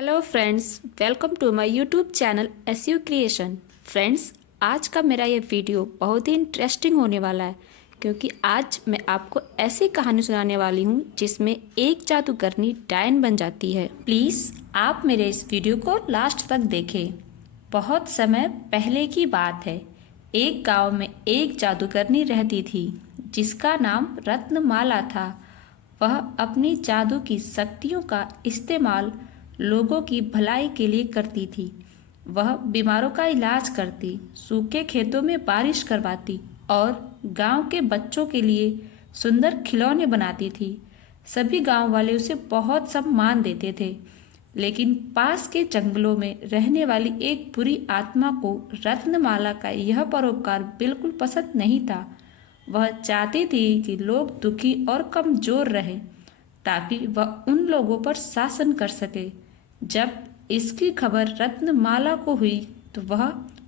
Hello friends, welcome to my YouTube channel S U creation. Friends, आज का मेरा ये वीडियो बहुत ही इंटरेस्टिंग होने वाला है क्योंकि आज मैं आपको ऐसी कहानी सुनाने वाली हूँ जिसमें एक जादूगरनी डायन बन जाती है। प्लीज़ आप मेरे इस वीडियो को लास्ट तक देखें। बहुत समय पहले की बात है। एक गांव में एक जादूगरनी रहती थी जिसका नाम रत्नमाला था। वह अपनी जादू की शक्तियों का इस्तेमाल लोगों की भलाई के लिए करती थी। वह बीमारों का इलाज करती, सूखे खेतों में बारिश करवाती और गांव के बच्चों के लिए सुंदर खिलौने बनाती थी। सभी गांव वाले उसे बहुत सम्मान देते थे। लेकिन पास के जंगलों में रहने वाली एक बुरी आत्मा को रत्नमाला का यह परोपकार बिल्कुल पसंद नहीं था। वह चाहती थी कि लोग दुखी और कमजोर रहें ताकि वह उन लोगों पर शासन कर सके। जब इसकी खबर रत्नमाला को हुई तो वह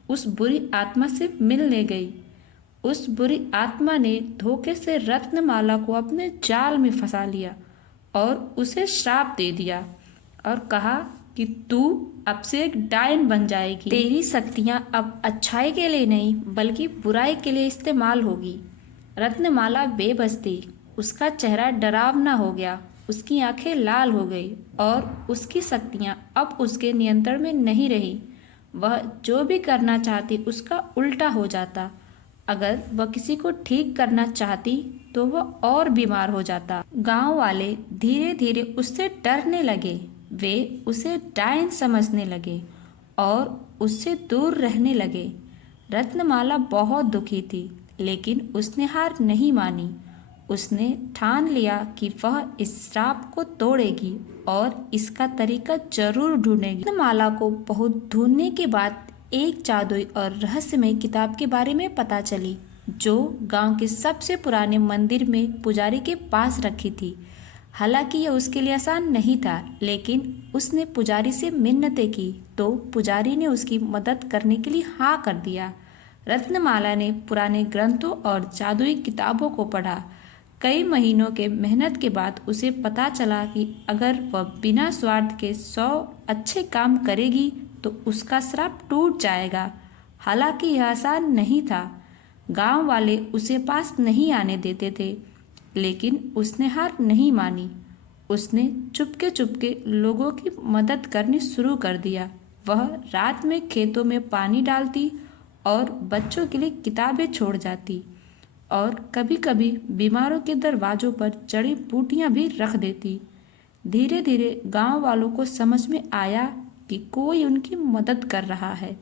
उस बुरी आत्मा से मिलने गई। उस बुरी आत्मा ने धोखे से रत्नमाला को अपने जाल में फंसा लिया और उसे श्राप दे दिया और कहा कि तू अब से एक डायन बन जाएगी। तेरी शक्तियां अब अच्छाई के लिए नहीं बल्कि बुराई के लिए इस्तेमाल होगी। रत्नमाला बेबस थी। उसका चेहरा डरावना हो गया, उसकी आंखें लाल हो गई और उसकी शक्तियां अब उसके नियंत्रण में नहीं रही। वह जो भी करना चाहती उसका उल्टा हो जाता। अगर वह किसी को ठीक करना चाहती तो वह और बीमार हो जाता। गांव वाले धीरे धीरे उससे डरने लगे। वे उसे डायन समझने लगे और उससे दूर रहने लगे। रत्नमाला बहुत दुखी थी, लेकिन उसने हार नहीं मानी। उसने ठान लिया कि वह इस श्राप को तोड़ेगी और इसका तरीका जरूर ढूंढेगी। रत्नमाला को बहुत ढूंढने के बाद एक जादुई और रहस्यमय किताब के बारे में पता चली जो गांव के सबसे पुराने मंदिर में पुजारी के पास रखी थी। हालांकि यह उसके लिए आसान नहीं था, लेकिन उसने पुजारी से मिन्नतें की तो पुजारी ने उसकी मदद करने के लिए हाँ कर दिया। रत्नमाला ने पुराने ग्रंथों और जादुई किताबों को पढ़ा। कई महीनों के मेहनत के बाद उसे पता चला कि अगर वह बिना स्वार्थ के 100 अच्छे काम करेगी तो उसका श्राप टूट जाएगा। हालांकि यह आसान नहीं था। गांव वाले उसे पास नहीं आने देते थे, लेकिन उसने हार नहीं मानी। उसने चुपके चुपके लोगों की मदद करनी शुरू कर दिया। वह रात में खेतों में पानी डालती और बच्चों के लिए किताबें छोड़ जाती और कभी कभी बीमारों के दरवाजों पर जड़ी बूटियां भी रख देती। धीरे धीरे गांव वालों को समझ में आया कि कोई उनकी मदद कर रहा है।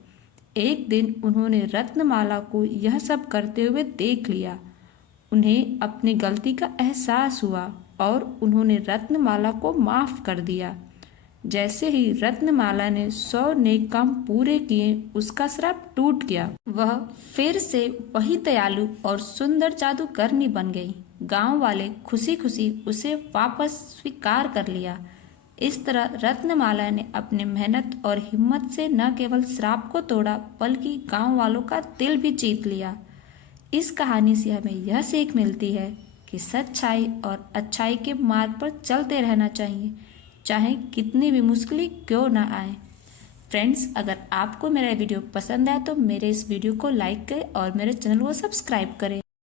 एक दिन उन्होंने रत्नमाला को यह सब करते हुए देख लिया। उन्हें अपनी गलती का एहसास हुआ और उन्होंने रत्नमाला को माफ कर दिया। जैसे ही रत्नमाला ने 100 नेक काम पूरे किए, उसका श्राप टूट गया। वह फिर से वही दयालु और सुंदर जादूगरनी बन गई। गांव वाले खुशी खुशी उसे वापस स्वीकार कर लिया। इस तरह रत्नमाला ने अपनी मेहनत और हिम्मत से न केवल श्राप को तोड़ा बल्कि गांव वालों का दिल भी जीत लिया। इस कहानी से हमें यह सीख मिलती है कि सच्चाई और अच्छाई के मार्ग पर चलते रहना चाहिए, चाहे कितनी भी मुश्किलें क्यों ना आए। फ्रेंड्स, अगर आपको मेरा वीडियो पसंद आए तो मेरे इस वीडियो को लाइक करें और मेरे चैनल को सब्सक्राइब करें।